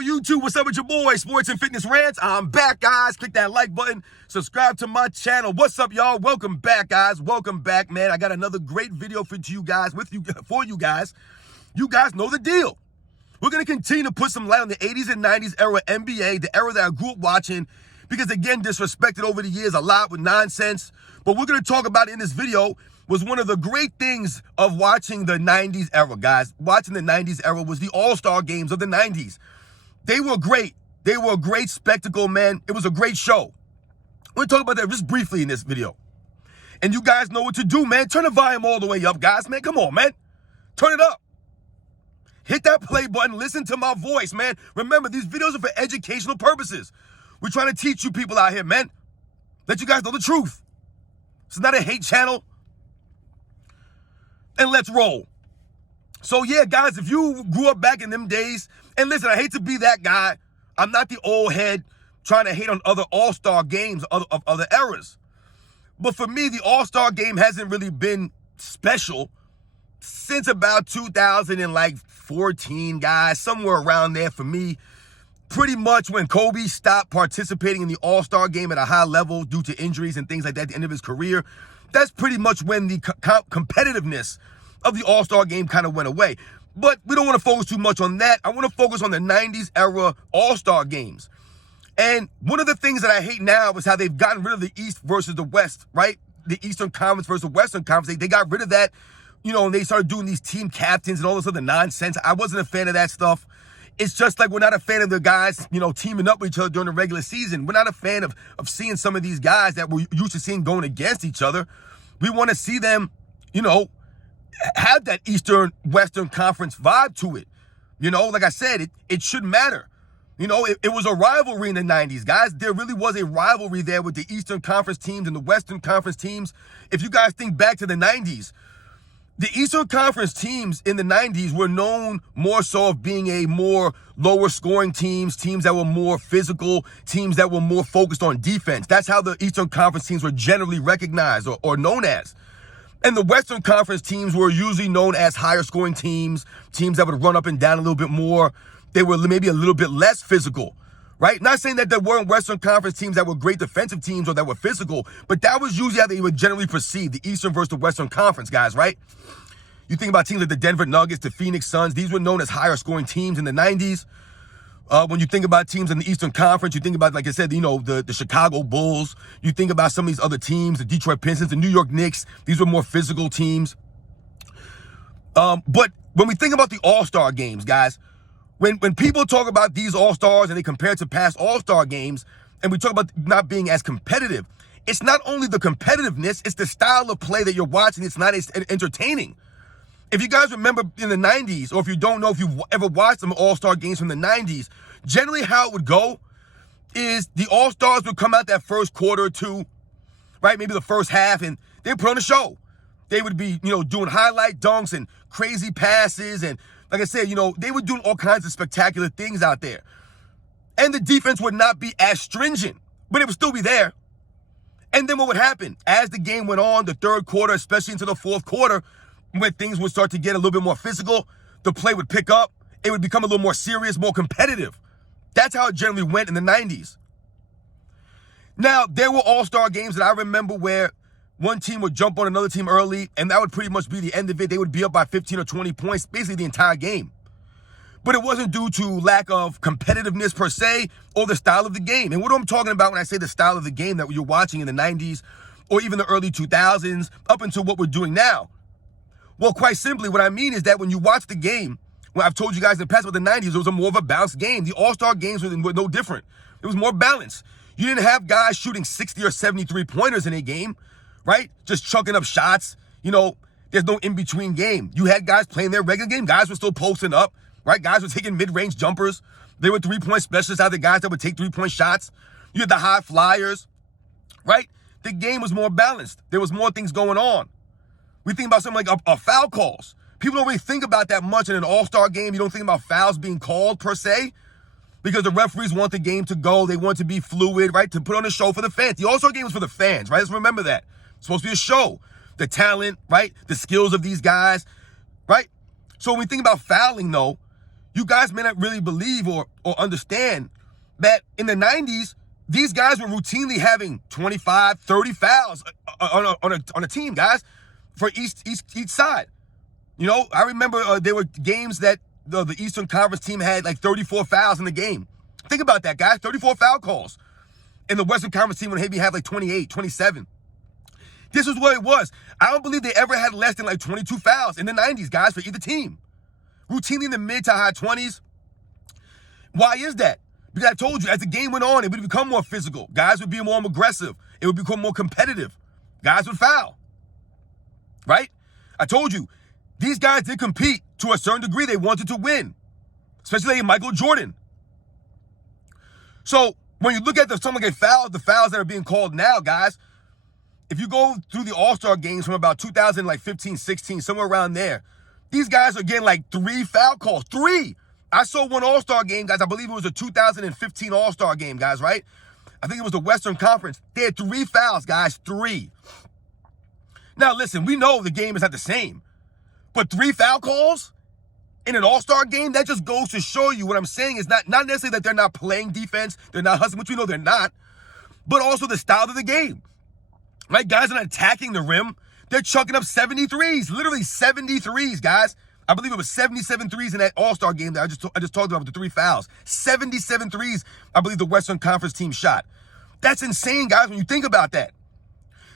Yo, YouTube, what's up with your boy? Sports and Fitness Rants. I'm back, guys. Click that like button. Subscribe to my channel. What's up, y'all? Welcome back, guys. Welcome back, man. I got another great video for you guys, for you guys. You guys know the deal. We're going to continue to put some light on the 80s and 90s era NBA, the era that I grew up watching, because, again, disrespected over the years a lot with nonsense. But we're going to talk about it in this video was one of the great things of watching the 90s era, guys. Watching the 90s era was the all-star games of the 90s. They were great. They were a great spectacle, man. It was a great show. We're going to talk about that just briefly in this video. And you guys know what to do, man. Turn the volume all the way up, guys, man. Come on, man. Turn it up. Hit that play button. Listen to my voice, man. Remember, these videos are for educational purposes. We're trying to teach you people out here, man. Let you guys know the truth. It's not a hate channel. And let's roll. So, yeah, guys, if you grew up back in them days, and listen, I hate to be that guy. I'm not the old head trying to hate on other all-star games of other eras. But for me, the all-star game hasn't really been special since about 2014, guys, somewhere around there for me. Pretty much when Kobe stopped participating in the all-star game at a high level due to injuries and things like that at the end of his career, that's pretty much when the competitiveness of the all-star game kind of went away. But we don't want to focus too much on that. I want to focus on the 90s era all-star games. And one of the things that I hate now is how they've gotten rid of the East versus the West, right? The Eastern Conference versus the Western Conference. They got rid of that, you know, and they started doing these team captains and all this other nonsense. I wasn't a fan of that stuff. It's just like we're not a fan of the guys, you know, teaming up with each other during the regular season. We're not a fan of seeing some of these guys that we're used to seeing going against each other. We want to see them, you know, have that Eastern-Western Conference vibe to it. You know, like I said, it shouldn't matter. You know, it was a rivalry in the 90s, guys. There really was a rivalry there with the Eastern Conference teams and the Western Conference teams. If you guys think back to the 90s, the Eastern Conference teams in the 90s were known more so of being a more lower scoring teams that were more physical, teams that were more focused on defense. That's how the Eastern Conference teams were generally recognized or known as. And the Western Conference teams were usually known as higher scoring teams that would run up and down a little bit more. They were maybe a little bit less physical, right? Not saying that there weren't Western Conference teams that were great defensive teams or that were physical, but that was usually how they would generally perceive the Eastern versus the Western Conference, guys, right? You think about teams like the Denver Nuggets, the Phoenix Suns. These were known as higher scoring teams in the 90s. When you think about teams in the Eastern Conference, you think about, like I said, you know, the Chicago Bulls. You think about some of these other teams, the Detroit Pistons, the New York Knicks. These were more physical teams. But when we think about the all-star games, guys, when people talk about these all-stars and they compare it to past all-star games, and we talk about not being as competitive, it's not only the competitiveness, it's the style of play that you're watching. It's not as entertaining. If you guys remember in the 90s, or if you don't know if you've ever watched some all-star games from the 90s, generally how it would go is the all-stars would come out that first quarter or two, right? Maybe the first half, and they would put on a show. They would be, you know, doing highlight dunks and crazy passes, and like I said, you know, they were doing all kinds of spectacular things out there. And the defense would not be as stringent, but it would still be there. And then what would happen? As the game went on, the third quarter, especially into the fourth quarter, when things would start to get a little bit more physical, the play would pick up. It would become a little more serious, more competitive. That's how it generally went in the 90s. Now, there were all-star games that I remember where one team would jump on another team early, and that would pretty much be the end of it. They would be up by 15 or 20 points, basically the entire game. But it wasn't due to lack of competitiveness per se or the style of the game. And what I'm talking about when I say the style of the game that you're watching in the 90s or even the early 2000s up until what we're doing now. Well, quite simply, what I mean is that when you watch the game, well, I've told you guys in the past about the 90s, it was a more of a balanced game. The all-star games were no different. It was more balanced. You didn't have guys shooting 60 or 73 pointers in a game, right? Just chucking up shots. You know, there's no in-between game. You had guys playing their regular game. Guys were still posting up, right? Guys were taking mid-range jumpers. They were three-point specialists out there, guys that would take three-point shots. You had the high flyers, right? The game was more balanced. There was more things going on. We think about something like foul calls. People don't really think about that much in an all-star game. You don't think about fouls being called per se because the referees want the game to go. They want to be fluid, right? To put on a show for the fans. The all-star game was for the fans, right? Let's remember that. It's supposed to be a show. The talent, right? The skills of these guys, right? So when we think about fouling, though, you guys may not really believe or understand that in the 90s, these guys were routinely having 25, 30 fouls on a team, guys, for each side. You know, I remember there were games that the Eastern Conference team had like 34 fouls in the game. Think about that, guys, 34 foul calls. And the Western Conference team would maybe have like 28, 27. This is what it was. I don't believe they ever had less than like 22 fouls in the 90s, guys, for either team. Routinely in the mid to high 20s. Why is that? Because I told you, as the game went on, it would become more physical. Guys would be more aggressive. It would become more competitive. Guys would foul. Right? I told you, these guys did compete to a certain degree. They wanted to win. Especially Michael Jordan. So, when you look at the fouls that are being called now, guys, if you go through the All-Star games from about 2015, 16, somewhere around there, these guys are getting like 3 foul calls. 3! I saw one All-Star game, guys. I believe it was a 2015 All-Star game, guys, right? I think it was the Western Conference. They had 3 fouls, guys. 3. Now, listen, we know the game is not the same. But 3 foul calls in an All-Star game, that just goes to show you what I'm saying is not necessarily that they're not playing defense, they're not hustling, which we know they're not, but also the style of the game. Right? Guys are not attacking the rim. They're chucking up 73s, literally 73s, guys. I believe it was 77 threes in that All-Star game that I just talked about with the 3 fouls. 77 threes, I believe the Western Conference team shot. That's insane, guys, when you think about that.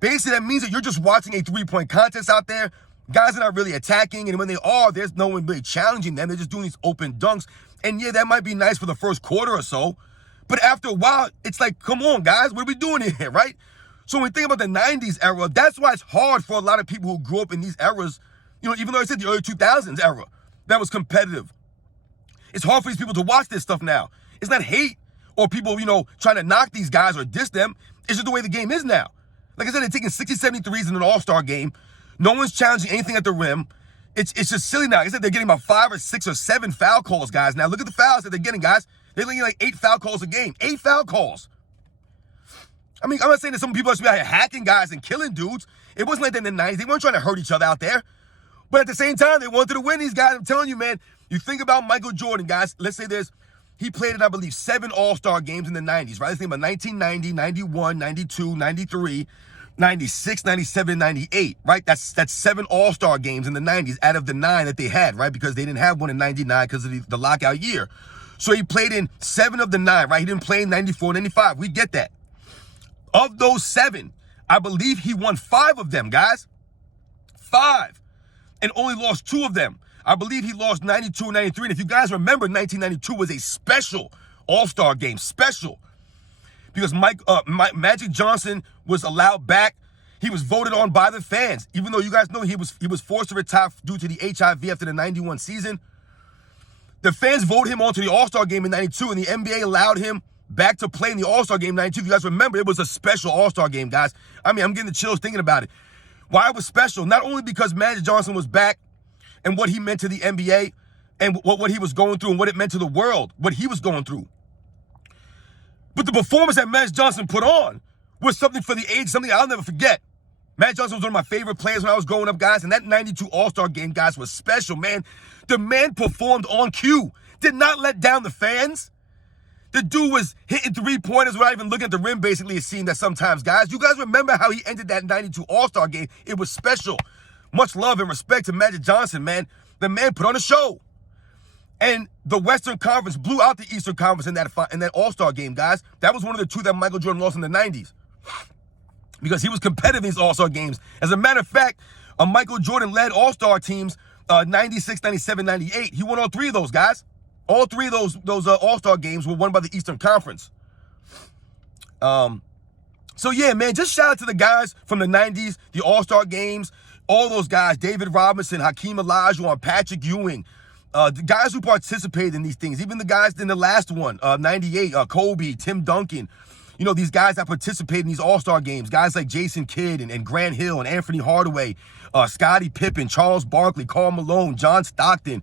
Basically, that means that you're just watching a 3-point contest out there. Guys are not really attacking, and when they are, there's no one really challenging them. They're just doing these open dunks. And yeah, that might be nice for the first quarter or so. But after a while, it's like, come on, guys, what are we doing here, right? So when we think about the 90s era, that's why it's hard for a lot of people who grew up in these eras, you know, even though I said the early 2000s era, that was competitive. It's hard for these people to watch this stuff now. It's not hate or people, you know, trying to knock these guys or diss them. It's just the way the game is now. Like I said, they're taking 60, 70 threes in an All-Star game. No one's challenging anything at the rim. It's just silly now. Like I said, they're getting about 5 or 6 or 7 foul calls, guys. Now, look at the fouls that they're getting, guys. They're getting like 8 foul calls a game. 8 foul calls. I mean, I'm not saying that some people are out here hacking guys and killing dudes. It wasn't like that in the 90s. They weren't trying to hurt each other out there. But at the same time, they wanted to win these guys. I'm telling you, man, you think about Michael Jordan, guys. Let's say he played in, I believe, 7 All-Star games in the 90s, right? Let's think about 1990, 91, 92, 93, 96, 97, 98, right? That's 7 All-Star games in the 90s out of the 9 that they had, right? Because they didn't have one in 99 because of the lockout year. So he played in 7 of the 9, right? He didn't play in 94, 95. We get that. Of those 7, I believe he won 5 of them, guys. 5. And only lost 2 of them. I believe he lost 92 and 93. And if you guys remember, 1992 was a special All-Star game. Special. Because Magic Johnson was allowed back. He was voted on by the fans. Even though you guys know he was forced to retire due to the HIV after the 91 season. The fans voted him onto the All-Star game in 92, and the NBA allowed him back to play in the All-Star game in 92. If you guys remember, it was a special All-Star game, guys. I mean, I'm getting the chills thinking about it. Why it was special? Not only because Magic Johnson was back and what he meant to the NBA and what he was going through and what it meant to the world, what he was going through. But the performance that Magic Johnson put on was something for the age, something I'll never forget. Magic Johnson was one of my favorite players when I was growing up, guys, and that 92 All-Star game, guys, was special, man. The man performed on cue, did not let down the fans. The dude was hitting 3-pointers without even looking at the rim, basically, it seemed that sometimes, guys. You guys remember how he ended that 92 All-Star game? It was special. Much love and respect to Magic Johnson, man. The man put on a show. And the Western Conference blew out the Eastern Conference in that All-Star game, guys. That was one of the 2 that Michael Jordan lost in the 90s. Because he was competitive in these All-Star games. As a matter of fact, Michael Jordan led All-Star teams 96, 97, 98. He won all 3 of those, guys. All 3 of those All-Star games were won by the Eastern Conference. So, yeah, man, just shout out to the guys from the 90s, the All-Star games, all those guys, David Robinson, Hakeem Olajuwon, Patrick Ewing, the guys who participated in these things, even the guys in the last one, 98, Kobe, Tim Duncan, you know, these guys that participate in these All-Star games, guys like Jason Kidd and Grant Hill and Anthony Hardaway, Scottie Pippen, Charles Barkley, Karl Malone, John Stockton,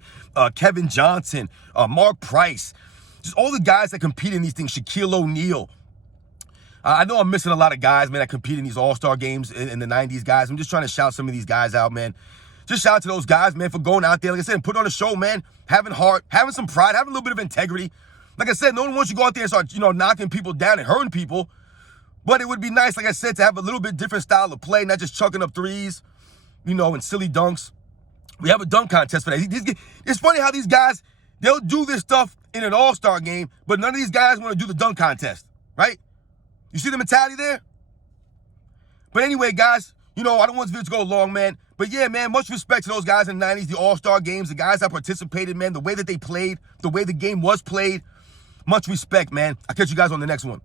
Kevin Johnson, Mark Price, just all the guys that compete in these things, Shaquille O'Neal. I know I'm missing a lot of guys, man, that compete in these All-Star games in the 90s, guys. I'm just trying to shout some of these guys out, man. just shout out to those guys, man, for going out there, like I said, and putting on a show, man, having heart, having some pride, having a little bit of integrity. Like I said, no one wants you to go out there and start, knocking people down and hurting people. But it would be nice, like I said, to have a little bit different style of play, not just chucking up threes, and silly dunks. We have a dunk contest for that. It's funny how these guys, they'll do this stuff in an all-star game, but none of these guys want to do the dunk contest, right? You see the mentality there? But anyway, guys, I don't want this video to go long, man. But yeah, man, much respect to those guys in the 90s, the all-star games, the guys that participated, man, the way that they played, the way the game was played. Much respect, man. I'll catch you guys on the next one.